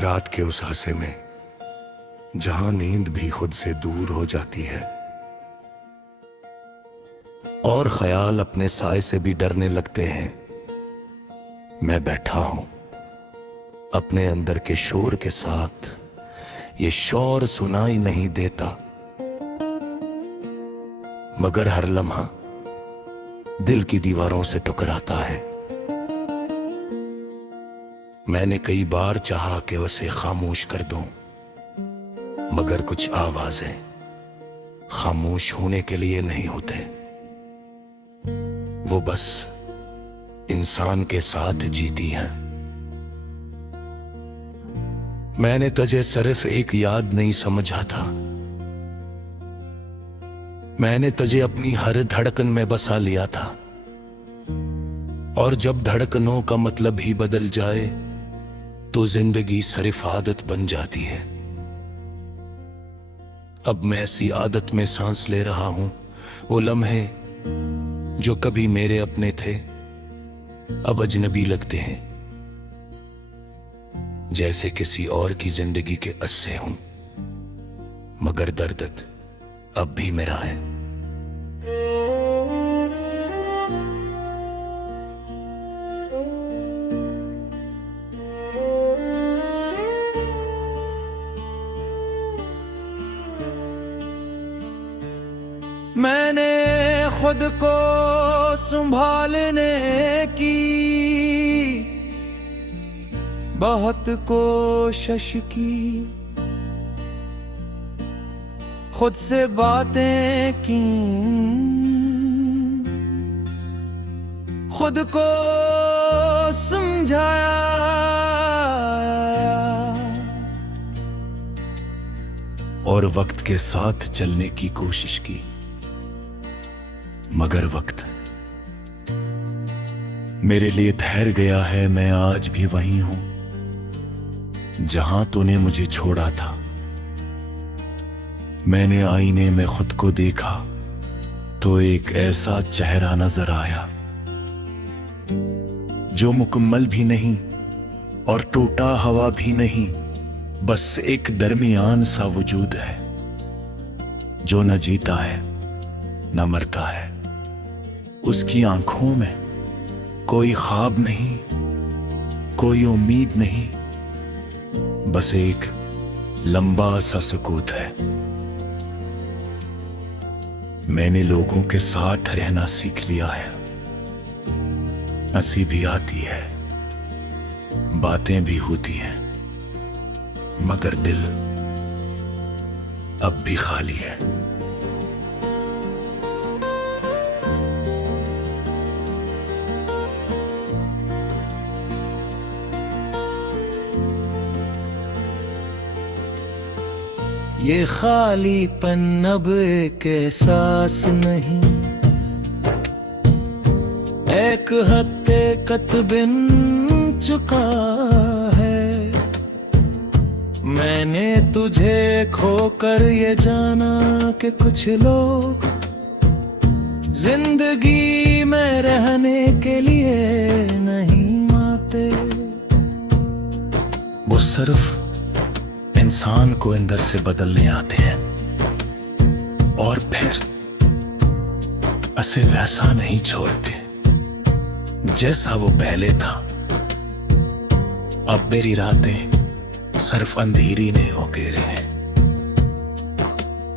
रात के उस हासे में जहां नींद भी खुद से दूर हो जाती है और ख्याल अपने साए से भी डरने लगते हैं, मैं बैठा हूं अपने अंदर के शोर के साथ। ये शोर सुनाई नहीं देता, मगर हर लम्हा दिल की दीवारों से टकराता है। मैंने कई बार चाहा कि उसे खामोश कर दूं, मगर कुछ आवाजें खामोश होने के लिए नहीं होते, वो बस इंसान के साथ जीती हैं। मैंने तुझे सिर्फ एक याद नहीं समझा था, मैंने तुझे अपनी हर धड़कन में बसा लिया था। और जब धड़कनों का मतलब ही बदल जाए तो जिंदगी सिर्फ आदत बन जाती है। अब मैं ऐसी आदत में सांस ले रहा हूं, वो लम्हे जो कभी मेरे अपने थे अब अजनबी लगते हैं, जैसे किसी और की जिंदगी के अस्से हूं, मगर दर्द अब भी मेरा है। मैंने खुद को संभालने की बहुत कोशिश की, खुद से बातें की, खुद को समझाया, और वक्त के साथ चलने की कोशिश की, मगर वक्त मेरे लिए ठहर गया है। मैं आज भी वही हूं जहां तूने मुझे छोड़ा था। मैंने आईने में खुद को देखा तो एक ऐसा चेहरा नजर आया जो मुकम्मल भी नहीं और टूटा हुआ भी नहीं, बस एक दरमियान सा वजूद है जो न जीता है न मरता है। उसकी आंखों में कोई ख्वाब नहीं, कोई उम्मीद नहीं, बस एक लंबा सा सुकूत है। मैंने लोगों के साथ रहना सीख लिया है, हंसी भी आती है, बातें भी होती हैं, मगर दिल अब भी खाली है। ये खालीपन अब एक एहसास नहीं, एक हकीकत बिन चुका है। मैंने तुझे खोकर ये जाना कि कुछ लोग जिंदगी में रहने के लिए नहीं आते, वो सिर्फ इंसान को अंदर से बदलने आते हैं और फिर उसे वैसा नहीं छोड़ते जैसा वो पहले था। अब मेरी रातें सिर्फ अंधेरी ने हो घेरे हैं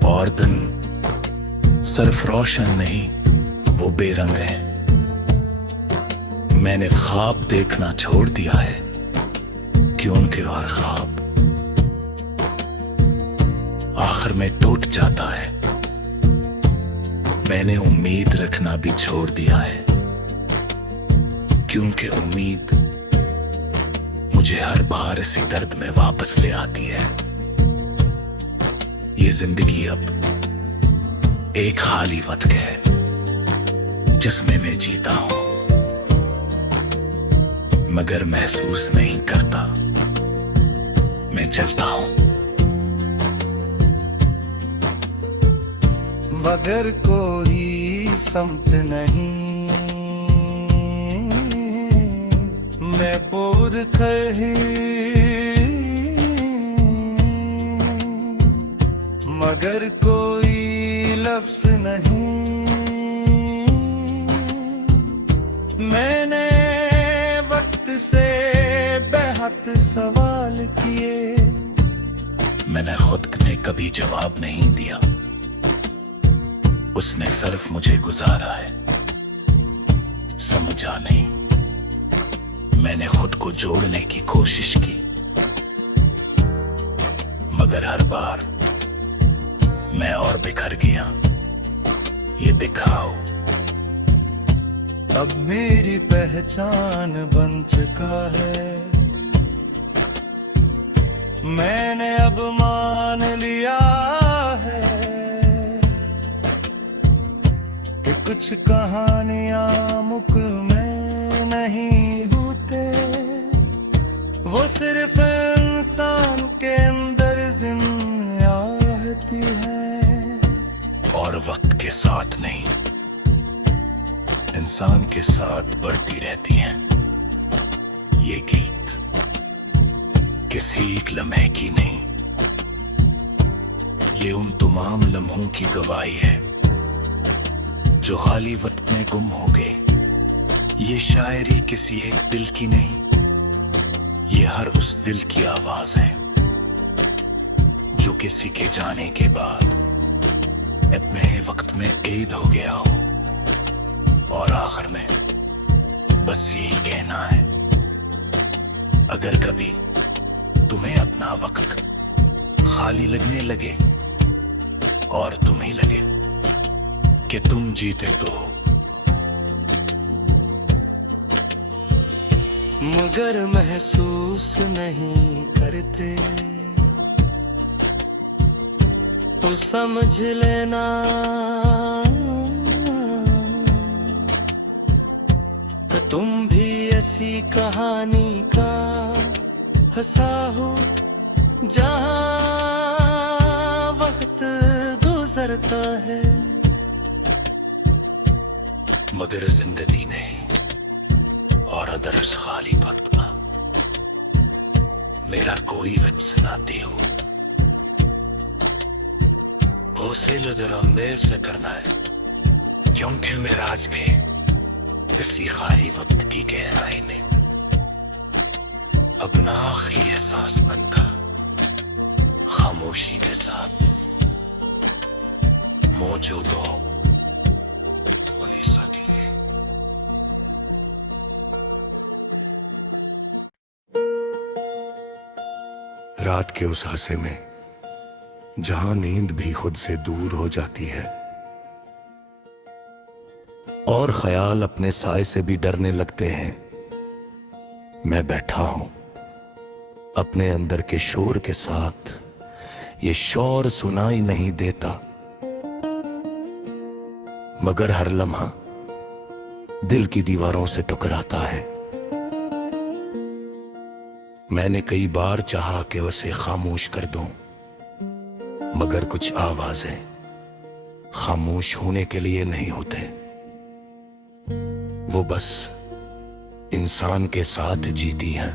और दिन सिर्फ रोशन नहीं, वो बेरंग है। मैंने ख्वाब देखना छोड़ दिया है कि उनके और ख्वाब आखिर में टूट जाता है। मैंने उम्मीद रखना भी छोड़ दिया है, क्योंकि उम्मीद मुझे हर बार इसी दर्द में वापस ले आती है। ये जिंदगी अब एक खाली वक्त है जिसमें मैं जीता हूं, मगर महसूस नहीं करता, मैं चलता हूं। मगर कोई समत नहीं, मैं बोर कहीं मगर कोई लफ्ज नहीं। मैंने वक्त से बेहद सवाल किए, मैंने खुद ने कभी जवाब नहीं दिया, उसने सिर्फ मुझे गुजारा है। समझा नहीं, मैंने खुद को जोड़ने की कोशिश की, मगर हर बार मैं और बिखर गया। ये दिखाओ अब मेरी पहचान बन चुका है। मैंने अब मान लिया है कि कुछ कहानियां मुकम्मल नहीं होते, वो सिर्फ इंसान के अंदर जिंदा रहती है। और वक्त के साथ नहीं, इंसान के साथ बढ़ती रहती हैं। ये गीत किसी एक लम्हे की नहीं, ये उन तमाम लम्हों की गवाही है जो खाली वक्त में गुम हो गए। ये शायरी किसी एक दिल की नहीं, ये हर उस दिल की आवाज है जो किसी के जाने के बाद अपने वक्त में ऐद हो गया हो। और आखिर में बस यही कहना है, अगर कभी तुम्हें अपना वक्त खाली लगने लगे और तुम्हें लगे कि तुम जीते तो हो, मगर महसूस नहीं करते, तो समझ लेना तो तुम भी ऐसी कहानी का हिस्सा हो, जहां वक्त गुजरता है। मगर जिंदगी नहीं और अदरस खाली वक्त का मेरा कोई वक्त सुनाते हो। उसे जरा मेरे से करना है, क्योंकि मेरा आज के इसी खाली वक्त की गहराई में अपना आखिरी एहसास बनता, खामोशी के साथ मौजूद हो अलीसा के लिए। रात के उस हासे में जहां नींद भी खुद से दूर हो जाती है और ख्याल अपने साए से भी डरने लगते हैं, मैं बैठा हूं अपने अंदर के शोर के साथ। ये शोर सुनाई नहीं देता, मगर हर लम्हा दिल की दीवारों से टकराता है। मैंने कई बार चाहा कि उसे खामोश कर दूं, मगर कुछ आवाजें खामोश होने के लिए नहीं होते, वो बस इंसान के साथ जीती हैं।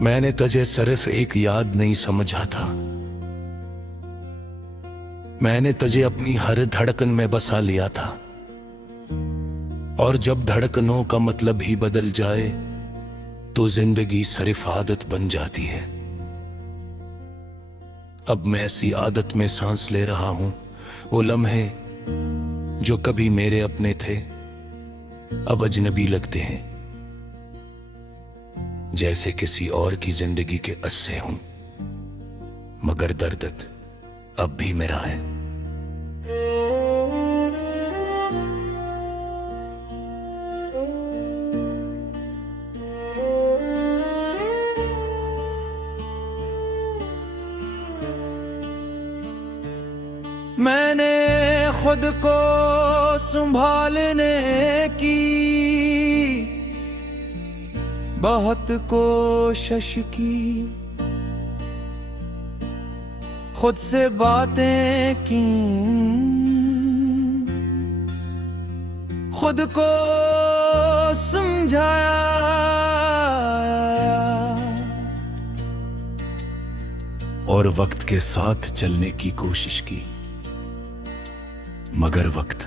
मैंने तुझे सिर्फ एक याद नहीं समझा था, मैंने तुझे अपनी हर धड़कन में बसा लिया था। और जब धड़कनों का मतलब ही बदल जाए तो जिंदगी सिर्फ आदत बन जाती है। अब मैं ऐसी आदत में सांस ले रहा हूं, वो लम्हे जो कभी मेरे अपने थे अब अजनबी लगते हैं, जैसे किसी और की जिंदगी के अस्से हूं, मगर दर्द अब भी मेरा है। मैंने खुद को संभालने की बहुत कोशिश की, खुद से बातें की, खुद को समझाया और वक्त के साथ चलने की कोशिश की, मगर वक्त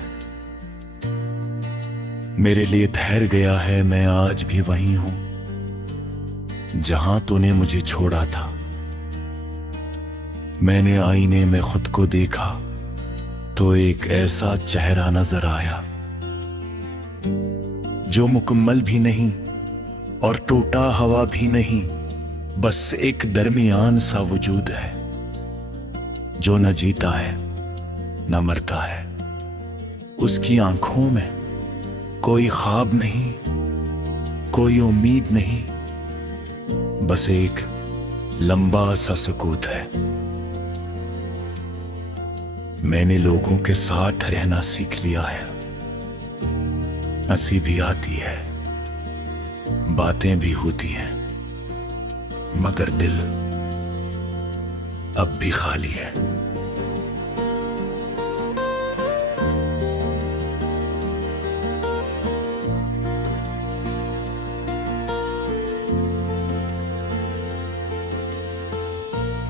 मेरे लिए ठहर गया है। मैं आज भी वहीं हूं जहां तूने मुझे छोड़ा था। मैंने आईने में खुद को देखा तो एक ऐसा चेहरा नजर आया जो मुकम्मल भी नहीं और टूटा हुआ भी नहीं, बस एक दरमियान सा वजूद है जो न जीता है न मरता है। उसकी आंखों में कोई ख्वाब नहीं, कोई उम्मीद नहीं, बस एक लंबा सा सुकूत है। मैंने लोगों के साथ रहना सीख लिया है। हंसी भी आती है, बातें भी होती हैं, मगर दिल अब भी खाली है।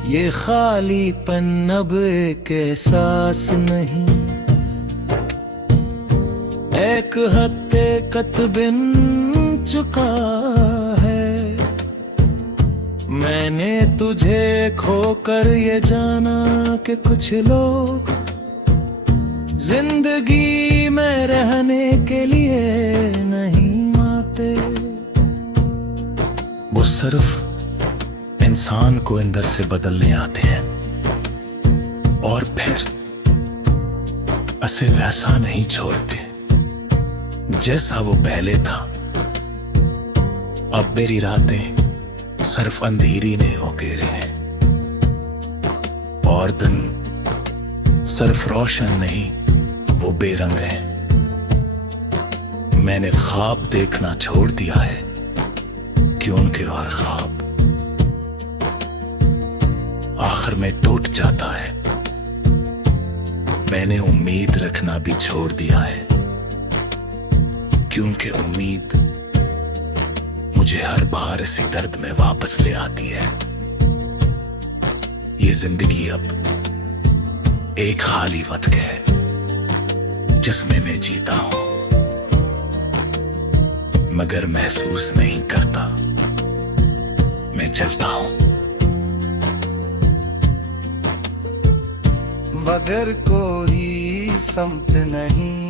ये खालीपन अब एक एहसास नहीं, एक हत्ते कत बिन चुका है। मैंने तुझे खोकर ये जाना कि कुछ लोग जिंदगी में रहने के लिए नहीं आते। वो सिर्फ इंसान को अंदर से बदलने आते हैं और फिर उसे वैसा नहीं छोड़ते जैसा वो पहले था। अब मेरी रातें सिर्फ अंधेरी ने हो घेरे हैं और दिन सिर्फ रोशन नहीं, वो बेरंग है। मैंने ख्वाब देखना छोड़ दिया है क्योंकि हर ख्वाब आखिर में टूट जाता है। मैंने उम्मीद रखना भी छोड़ दिया है क्योंकि उम्मीद मुझे हर बार इसी दर्द में वापस ले आती है। ये जिंदगी अब एक खाली वक्त है जिसमें मैं जीता हूं मगर महसूस नहीं करता। मैं चलता हूं मगर कोई समत नहीं,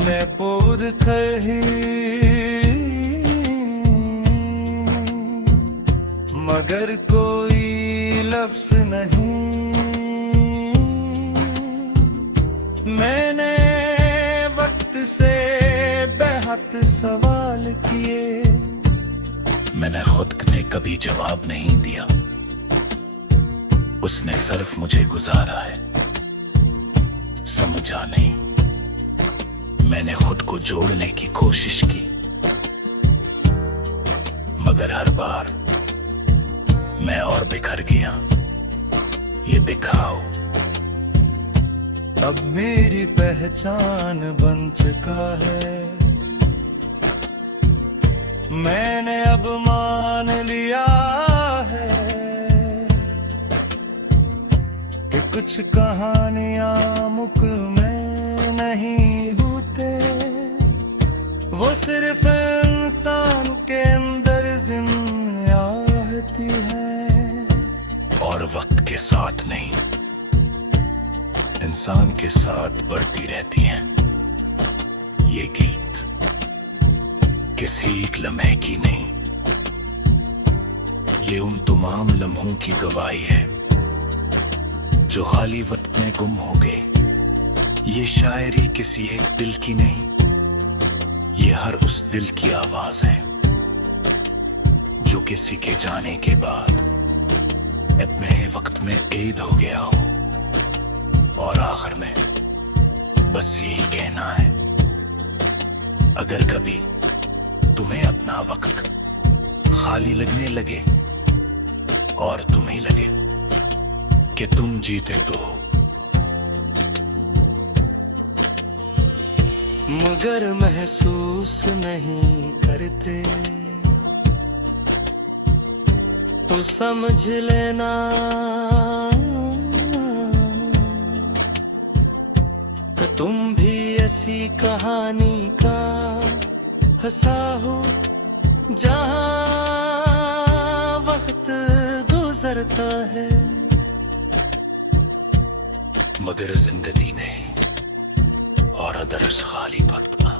मैं बोर कहीं मगर कोई लफ्ज नहीं। मैंने वक्त से बेहद सवाल किए, मैंने खुद ने कभी जवाब नहीं दिया। उसने सिर्फ मुझे गुजारा है, समझा नहीं। मैंने खुद को जोड़ने की कोशिश की मगर हर बार मैं और बिखर गया। ये बिखराव अब मेरी पहचान बन चुका है। मैंने अब मान लिया है कि कुछ कहानियां मुख में नहीं होते, वो सिर्फ इंसान के अंदर जिंदा रहती है। और वक्त के साथ नहीं, इंसान के साथ बढ़ती रहती हैं। ये गीत किसी एक लम्हे की नहीं, ये उन तमाम लम्हों की गवाही है जो खाली वक्त में गुम हो गए। ये शायरी किसी एक दिल की नहीं, ये हर उस दिल की आवाज है जो किसी के जाने के बाद अपने वक्त में ऐद हो गया हो और आखिर में बस यही कहना है, अगर कभी तुम्हें अपना वक्त खाली लगने लगे और तुम्हें लगे कि तुम जीते तो हो मगर महसूस नहीं करते। तो समझ लेना कि तुम भी ऐसी कहानी का हंसा हो जहां वक्त गुजरता है। मगर जिंदगी नहीं और अदरस खाली बदला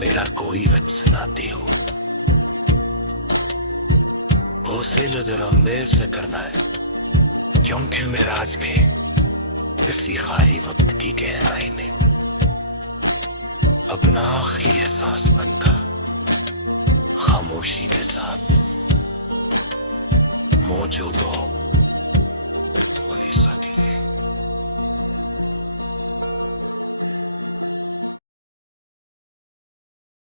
मेरा कोई वच सुनाती हो उसे नजर मेरे से करना है, क्योंकि मेरा आज भी इसी खाली वक्त की गहराई में अपना आखिरी एहसास बनकर खामोशी के साथ मौजूद हो।